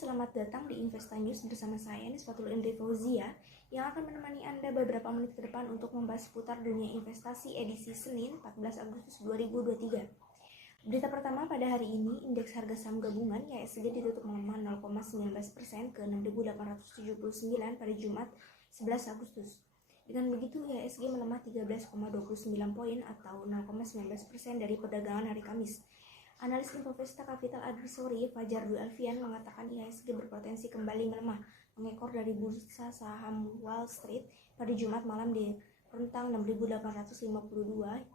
selamat datang di Investa News bersama saya Nisfatul Indri Fauzia yang akan menemani Anda beberapa menit ke depan untuk membahas seputar dunia investasi edisi Senin 14 Agustus 2023. Berita pertama pada hari ini, indeks harga saham gabungan IHSG ditutup melemah 0,19% ke 6.879 pada Jumat 11 Agustus. Dengan begitu, IHSG melemah 13,29 poin atau 0,19% dari perdagangan hari Kamis. Analis Infovesta Capital Advisory Fajar Dwi Alfian mengatakan IHSG berpotensi kembali melemah, mengekor dari bursa saham Wall Street pada Jumat malam di rentang 6.852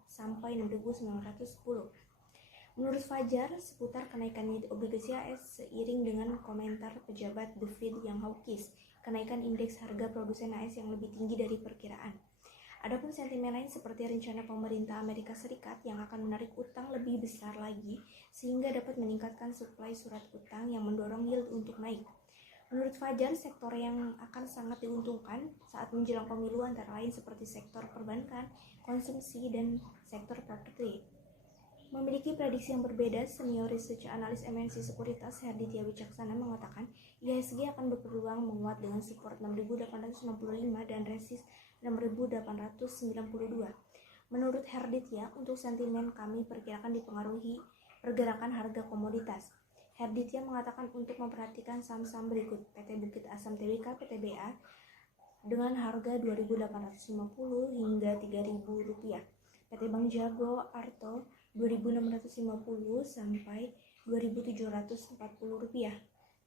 sampai 6.910. Menurut Fajar, seputar kenaikan yield obligasi AS seiring dengan komentar pejabat The Fed yang hawkish, kenaikan indeks harga produsen AS yang lebih tinggi dari perkiraan. Adapun sentimen lain seperti rencana pemerintah Amerika Serikat yang akan menarik utang lebih besar lagi sehingga dapat meningkatkan suplai surat utang yang mendorong yield untuk naik. Menurut Fajar, sektor yang akan sangat diuntungkan saat menjelang pemilu antara lain seperti sektor perbankan, konsumsi, dan sektor properti. Memiliki prediksi yang berbeda, senior research analis MNC Sekuritas Herditya Wicaksana mengatakan IHSG akan berpeluang menguat dengan support 6.865 dan resist 6.892. Menurut Herditya, untuk sentimen kami perkirakan dipengaruhi pergerakan harga komoditas. Herditya mengatakan untuk memperhatikan saham-saham berikut: PT Bukit Asam Tbk (PTBA) dengan harga 2.850 hingga 3.000 rupiah, PT Bank Jago Arto 2.650 sampai 2.740 rupiah,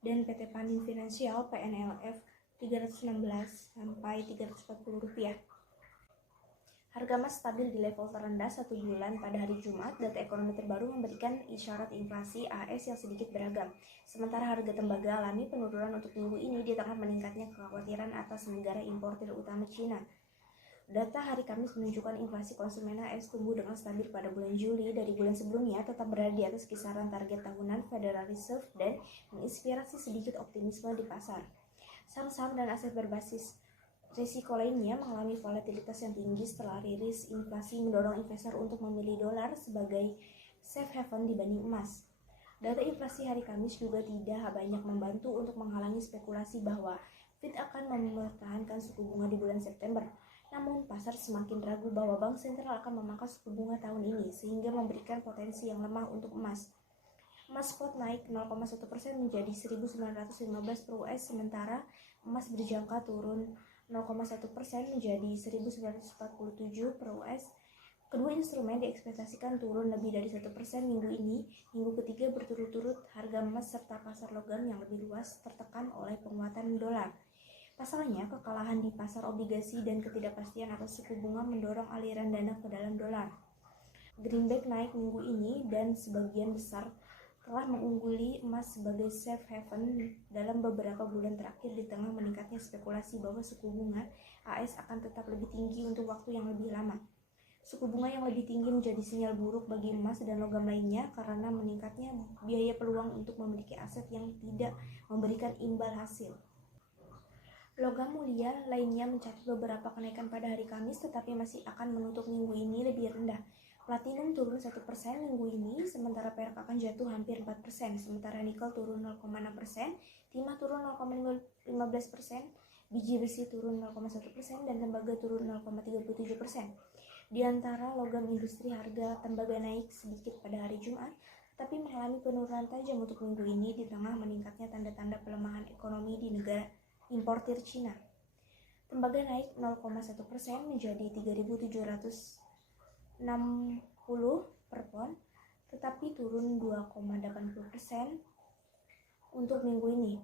dan PT Panin Finansial PNLF 316 sampai 340 rupiah. Harga emas stabil di level terendah 1 bulan pada hari Jumat. Data ekonomi terbaru memberikan isyarat inflasi AS yang sedikit beragam. Sementara harga tembaga alami penurunan untuk minggu ini di tengah meningkatnya kekhawatiran atas negara importir utama Cina. Data hari Kamis menunjukkan inflasi konsumen AS tumbuh dengan stabil pada bulan Juli dari bulan sebelumnya, tetap berada di atas kisaran target tahunan Federal Reserve dan menginspirasi sedikit optimisme di pasar. Saham-saham dan aset berbasis risiko lainnya mengalami volatilitas yang tinggi setelah rilis inflasi mendorong investor untuk memilih dolar sebagai safe haven dibanding emas. Data inflasi hari Kamis juga tidak banyak membantu untuk menghalangi spekulasi bahwa Fed akan mempertahankan suku bunga di bulan September. Namun, pasar semakin ragu bahwa Bank Sentral akan memangkas suku bunga tahun ini, sehingga memberikan potensi yang lemah untuk emas. Emas spot naik 0,1% menjadi 1.915 per US, sementara emas berjangka turun 0,1% menjadi 1.947 per US. Kedua instrumen diekspektasikan turun lebih dari 1% minggu ini. Minggu ketiga berturut-turut harga emas serta pasar logam yang lebih luas tertekan oleh penguatan dolar. Pasalnya, kekalahan di pasar obligasi dan ketidakpastian atas suku bunga mendorong aliran dana ke dalam dolar. Greenback naik minggu ini dan sebagian besar telah mengungguli emas sebagai safe haven dalam beberapa bulan terakhir di tengah meningkatnya spekulasi bahwa suku bunga AS akan tetap lebih tinggi untuk waktu yang lebih lama. Suku bunga yang lebih tinggi menjadi sinyal buruk bagi emas dan logam lainnya karena meningkatnya biaya peluang untuk memiliki aset yang tidak memberikan imbal hasil. Logam mulia lainnya mencatat beberapa kenaikan pada hari Kamis, tetapi masih akan menutup minggu ini lebih rendah. Platinum turun 1% minggu ini, sementara perak akan jatuh hampir 4%, sementara nikel turun 0,6%, timah turun 0,15%, biji besi turun 0,1%, dan tembaga turun 0,37%. Di antara logam industri, harga tembaga naik sedikit pada hari Jumat, tapi mengalami penurunan tajam untuk minggu ini di tengah meningkatnya tanda-tanda pelemahan ekonomi di negara importir Cina. Tembaga naik 0,1% menjadi 3.760 per pon, tetapi turun 2,80% untuk minggu ini.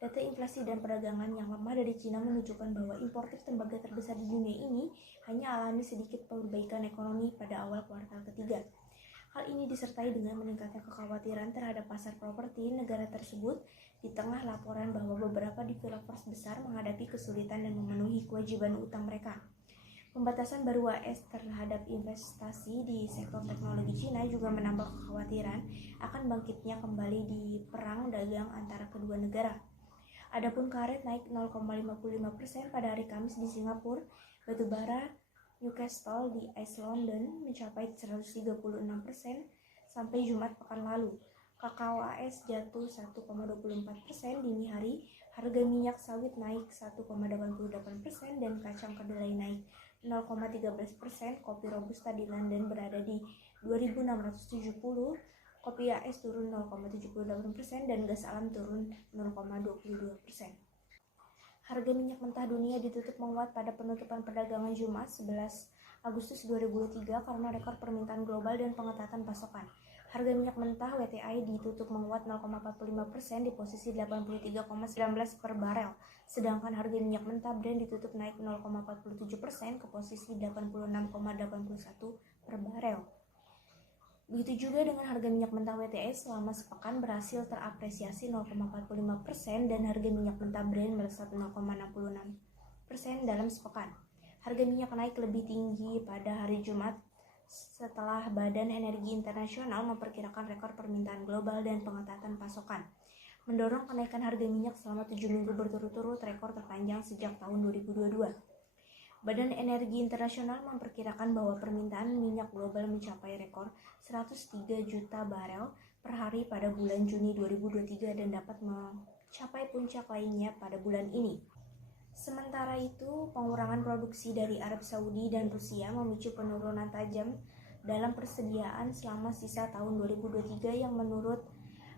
Data inflasi dan perdagangan yang lemah dari Cina menunjukkan bahwa importir tembaga terbesar di dunia ini hanya alami sedikit perbaikan ekonomi pada awal kuartal ketiga. Hal ini disertai dengan meningkatnya kekhawatiran terhadap pasar properti negara tersebut di tengah laporan bahwa beberapa developers besar menghadapi kesulitan dan memenuhi kewajiban utang mereka. Pembatasan baru AS terhadap investasi di sektor teknologi Cina juga menambah kekhawatiran akan bangkitnya kembali di perang dagang antara kedua negara. Adapun karet naik 0,55% pada hari Kamis di Singapura, batubara Newcastle di East London mencapai 136% sampai Jumat pekan lalu. Kakao AS jatuh 1,24% dini hari, harga minyak sawit naik 1,88% dan kacang kedelai naik 0,13%. Kopi Robusta di London berada di 2.670, kopi AS turun 0,78% dan gas alam turun 0,22%. Harga minyak mentah dunia ditutup menguat pada penutupan perdagangan Jumat 11 Agustus 2023 karena rekor permintaan global dan pengetatan pasokan. Harga minyak mentah WTI ditutup menguat 0,45% di posisi 83,19 per barel, sedangkan harga minyak mentah Brent ditutup naik 0,47% ke posisi 86,81 per barel. Begitu juga dengan harga minyak mentah WTI selama sepekan berhasil terapresiasi 0,45% dan harga minyak mentah Brent melesat 0,66% dalam sepekan. Harga minyak naik lebih tinggi pada hari Jumat setelah Badan Energi Internasional memperkirakan rekor permintaan global dan pengetatan pasokan, mendorong kenaikan harga minyak selama 7 minggu berturut-turut, rekor terpanjang sejak tahun 2022. Badan Energi Internasional memperkirakan bahwa permintaan minyak global mencapai rekor 103 juta barel per hari pada bulan Juni 2023 dan dapat mencapai puncak lainnya pada bulan ini. Sementara itu, pengurangan produksi dari Arab Saudi dan Rusia memicu penurunan tajam dalam persediaan selama sisa tahun 2023 yang menurut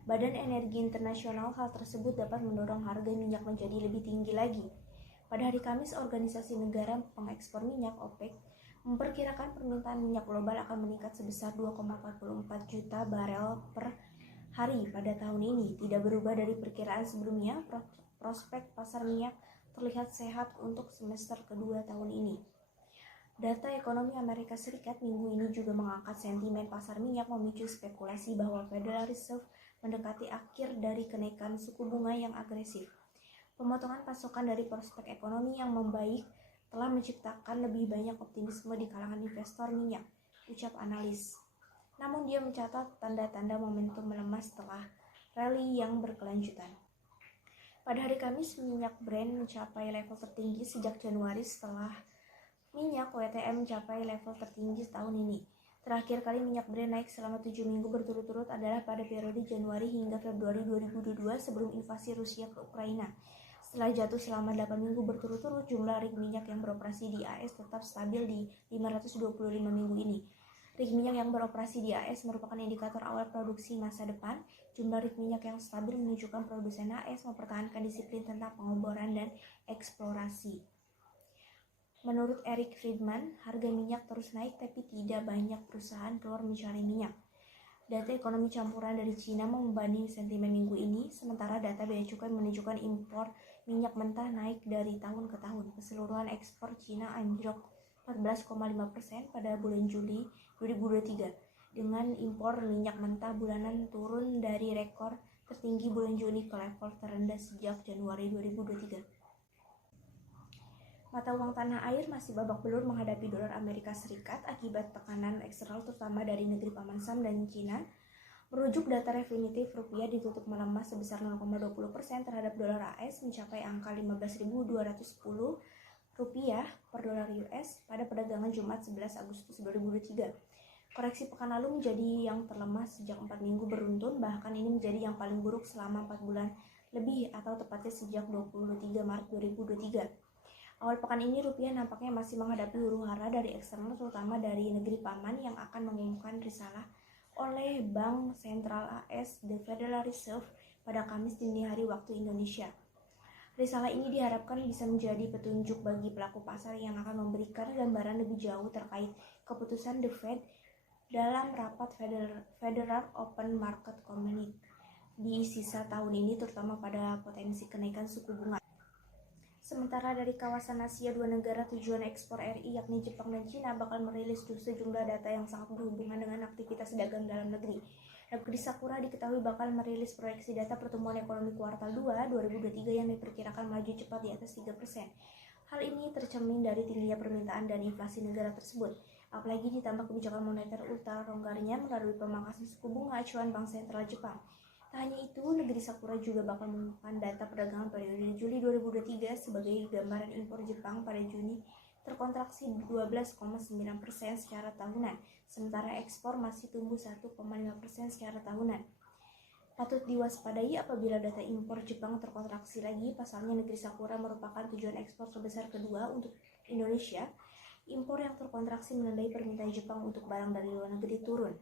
Badan Energi Internasional hal tersebut dapat mendorong harga minyak menjadi lebih tinggi lagi. Pada hari Kamis, Organisasi Negara Pengekspor Minyak OPEC memperkirakan permintaan minyak global akan meningkat sebesar 2,44 juta barel per hari pada tahun ini. Tidak berubah dari perkiraan sebelumnya, prospek pasar minyak terlihat sehat untuk semester kedua tahun ini. Data ekonomi Amerika Serikat minggu ini juga mengangkat sentimen pasar minyak, memicu spekulasi bahwa Federal Reserve mendekati akhir dari kenaikan suku bunga yang agresif. Pemotongan pasokan dari prospek ekonomi yang membaik telah menciptakan lebih banyak optimisme di kalangan investor minyak, ucap analis. Namun dia mencatat tanda-tanda momentum melemah setelah rally yang berkelanjutan. Pada hari Kamis, minyak Brent mencapai level tertinggi sejak Januari setelah minyak WTI mencapai level tertinggi tahun ini. Terakhir kali minyak Brent naik selama 7 minggu berturut-turut adalah pada periode Januari hingga Februari 2022 sebelum invasi Rusia ke Ukraina. Setelah jatuh selama 8 minggu berturut-turut, jumlah rig minyak yang beroperasi di AS tetap stabil di 525 minggu ini. Rig minyak yang beroperasi di AS merupakan indikator awal produksi masa depan. Jumlah rig minyak yang stabil menunjukkan produsen AS mempertahankan disiplin tentang pengeboran dan eksplorasi. Menurut Eric Friedman, harga minyak terus naik tapi tidak banyak perusahaan keluar mencari minyak. Data ekonomi campuran dari Cina membanding sentimen minggu ini, sementara data bea cukai menunjukkan impor minyak mentah naik dari tahun ke tahun. Keseluruhan ekspor Cina anjlok 14,5% pada bulan Juli 2023, dengan impor minyak mentah bulanan turun dari rekor tertinggi bulan Juni ke level terendah sejak Januari 2023. Mata uang tanah air masih babak belur menghadapi dolar Amerika Serikat akibat tekanan eksternal terutama dari negeri Paman Sam dan Cina. Merujuk data definitif, rupiah ditutup melemah sebesar 0,20% terhadap dolar AS mencapai angka 15.210 rupiah per dolar US pada perdagangan Jumat 11 Agustus 2023. Koreksi pekan lalu menjadi yang terlemah sejak 4 minggu beruntun, bahkan ini menjadi yang paling buruk selama 4 bulan lebih atau tepatnya sejak 23 Maret 2023. Awal pekan ini rupiah nampaknya masih menghadapi huru-hara dari eksternal terutama dari negeri paman yang akan mengumumkan risalah oleh Bank Sentral AS The Federal Reserve pada Kamis dini hari waktu Indonesia. Risalah ini diharapkan bisa menjadi petunjuk bagi pelaku pasar yang akan memberikan gambaran lebih jauh terkait keputusan The Fed dalam rapat Federal Open Market Committee di sisa tahun ini, terutama pada potensi kenaikan suku bunga. Sementara dari kawasan Asia, dua negara tujuan ekspor RI yakni Jepang dan Cina bakal merilis sejumlah data yang sangat berhubungan dengan aktivitas dagang dalam negeri. Negeri Sakura diketahui bakal merilis proyeksi data pertumbuhan ekonomi kuartal 2 2023 yang diperkirakan melaju cepat di atas 3%. Hal ini tercermin dari tingginya permintaan dan inflasi negara tersebut, apalagi ditambah kebijakan moneter ultra longgarnya melalui pemangkasan suku bunga acuan Bank Sentral Jepang. Tak hanya itu, negeri Sakura juga bakal mengumumkan data perdagangan periode Juli 2023 sebagai gambaran impor Jepang pada Juni terkontraksi 12,9% secara tahunan, sementara ekspor masih tumbuh 1,5% secara tahunan. Patut diwaspadai apabila data impor Jepang terkontraksi lagi. Pasalnya negeri Sakura merupakan tujuan ekspor terbesar kedua untuk Indonesia. Impor yang terkontraksi menandai permintaan Jepang untuk barang dari luar negeri turun.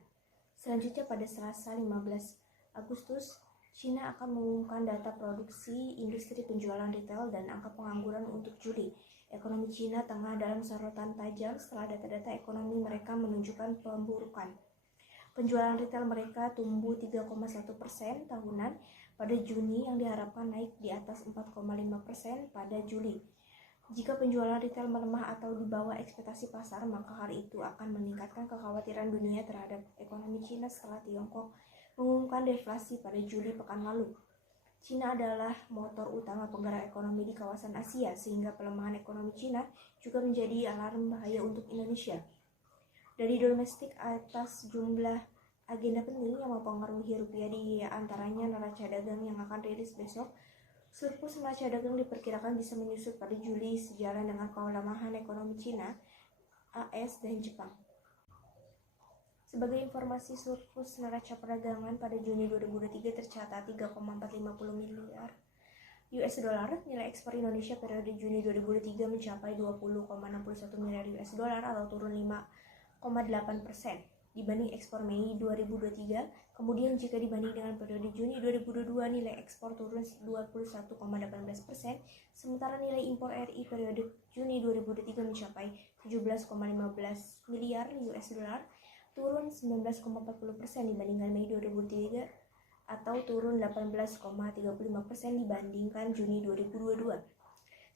Selanjutnya pada Selasa 15 Agustus, China akan mengumumkan data produksi, industri, penjualan retail, dan angka pengangguran untuk Juli. Ekonomi China tengah dalam sorotan tajam setelah data-data ekonomi mereka menunjukkan pemburukan. Penjualan retail mereka tumbuh 3,1% tahunan pada Juni yang diharapkan naik di atas 4,5% pada Juli. Jika penjualan retail melemah atau di bawah ekspektasi pasar, maka hal itu akan meningkatkan kekhawatiran dunia terhadap ekonomi China setelah Tiongkok mengumumkan deflasi pada Juli pekan lalu. China adalah motor utama penggerak ekonomi di kawasan Asia, sehingga pelemahan ekonomi China juga menjadi alarm bahaya untuk Indonesia. Dari domestik, atas jumlah agenda penting yang mempengaruhi rupiah, di antaranya neraca dagang yang akan rilis besok. Surplus neraca dagang diperkirakan bisa menyusut pada Juli sejalan dengan pelemahan ekonomi China, AS, dan Jepang. Sebagai informasi, surplus neraca perdagangan pada Juni 2023 tercatat 3,450 miliar US dollar. Nilai ekspor Indonesia periode Juni 2023 mencapai 20,61 miliar US dollar atau turun 5,8% dibanding ekspor Mei 2023. Kemudian jika dibanding dengan periode Juni 2022, nilai ekspor turun 21,18%, sementara nilai impor RI periode Juni 2023 mencapai 17,15 miliar US dollar, turun 19,40% dibandingkan Mei 2023 atau turun 18,35% dibandingkan Juni 2022.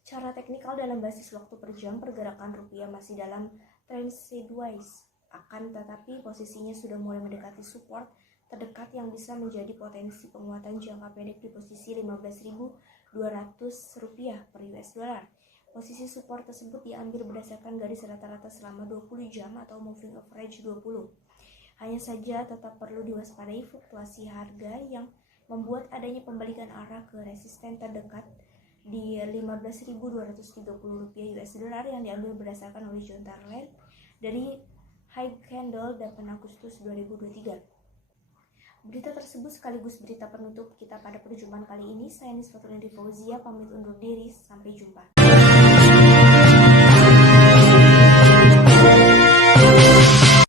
Cara teknikal dalam basis waktu per jam, pergerakan rupiah masih dalam tren sideways. Akan tetapi posisinya sudah mulai mendekati support terdekat yang bisa menjadi potensi penguatan jangka pendek di posisi 15.200 rupiah per US dollar. Posisi support tersebut diambil berdasarkan garis rata-rata selama 20 jam atau moving average 20. Hanya saja tetap perlu diwaspadai fluktuasi harga yang membuat adanya pembalikan arah ke resisten terdekat di 15.230 rupiah US dollar yang diambil berdasarkan horizontal line dari high candle 8 Agustus 2023. Berita tersebut sekaligus berita penutup kita pada perjumpaan kali ini. Saya Nisfatullah Fauzia pamit undur diri, sampai jumpa.